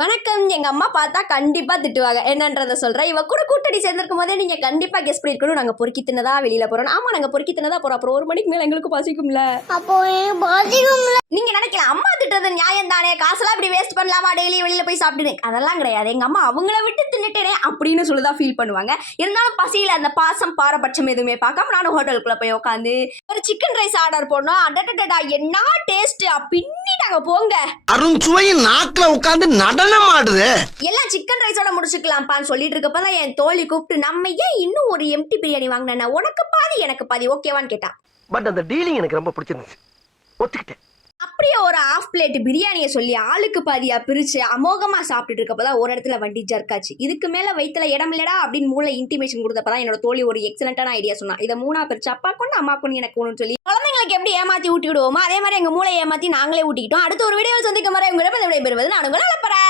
வணக்கம். எங்க அம்மா பார்த்தா கண்டிப்பா திட்டுவாங்க. என்னன்றத சொல்றேன். இவ கூட கூட்டணி சேர்ந்திருக்கும் போதே நீங்க கண்டிப்பா கெஸ் பண்ணியிருக்கணும். நாங்க பொறுக்கி தின்னதா வெளியில போறோம். ஆமா, நாங்க பொறுக்கி தின்னதா போறோம். அப்புறம் 1 மணிக்கு மேல எங்களுக்கு பசிக்கும்ல. அப்போ எனக்கு பசிக்கும்ல. நீங்க நினைக்கலாம், அம்மா திட்டுறது நியாயம் தானே, காசெல்லாம் இப்படி வேஸ்ட் பண்ணலாமா, டெய்லி வெளியில போய் சாப்பிட்டு. அதெல்லாம் கிடையாது. எங்க அம்மா அவங்கள விட்டு தின்னுட்டேனே அப்படின்னு சொல்லிதான் ஃபீல் பண்ணுவாங்க. இருந்தாலும் பசியில அந்த பாசம் பாரபட்சம் எதுவுமே பார்க்காம நானும் ஹோட்டலுக்குள்ள போய் உட்காந்து ஒரு சிக்கன் ரைஸ் ஆர்டர் பண்ணோம். அடடடா என்ன டேஸ்ட் பின்னிட்டாங்க போங்க. அருண்சுவையின் நாக்குல உட்கார்ந்து நடனம் ஆடுது. எல்லாம் சிக்கன் ரைஸோட முடிச்சுக்கலாம்ப்பான்னு சொல்லிட்டு இருக்கப்பதான் என் தோழி கூப்பிட்டு, நம்ம ஏன் இன்னும் ஒரு எம்டி பிரியாணி வாங்கினா, உனக்கு பாதி எனக்கு பாதி ஓகேவான்னு கேட்டா. பட் அந்த டீலிங் எனக்கு ரொம்ப பிடிச்சிருந்துச்சு, ஒத்துக்கிட்டேன். அப்படியே ஒரு ஹாஃப் பிளேட் பிரியாணியை சொல்லி ஆளுக்கு பாதியா பிரிச்சு அமோகமா சாப்பிட்டுட்டு இருக்கப்பதான் ஒரு இடத்துல வண்டி ஜர்க்காச்சு. இதுக்கு மேல வயித்துல இடம் இல்லடா அப்படின்னு மூளை இன்டிமேஷன் கொடுத்தப்பதான் என்னோட தோழி ஒரு எக்ஸலண்டான ஐடியா சொன்னா. இதை 3 பிரிச்சு அப்பா கொண்டு அம்மா கொண்டு எனக்கு ஒண்ணுன்னு சொல்லி குழந்தைங்களுக்கு எப்படி ஏமாத்தி ஊட்டி விடுவோமோ அதே மாதிரி எங்க மூளை ஏமாத்தி நாங்களே ஊட்டிக்கிட்டோம். அடுத்த ஒரு வீடியோ சந்திக்கும் வரை உங்களிடம் விடைபெறுவது நான் உங்கள் அலப்பறை.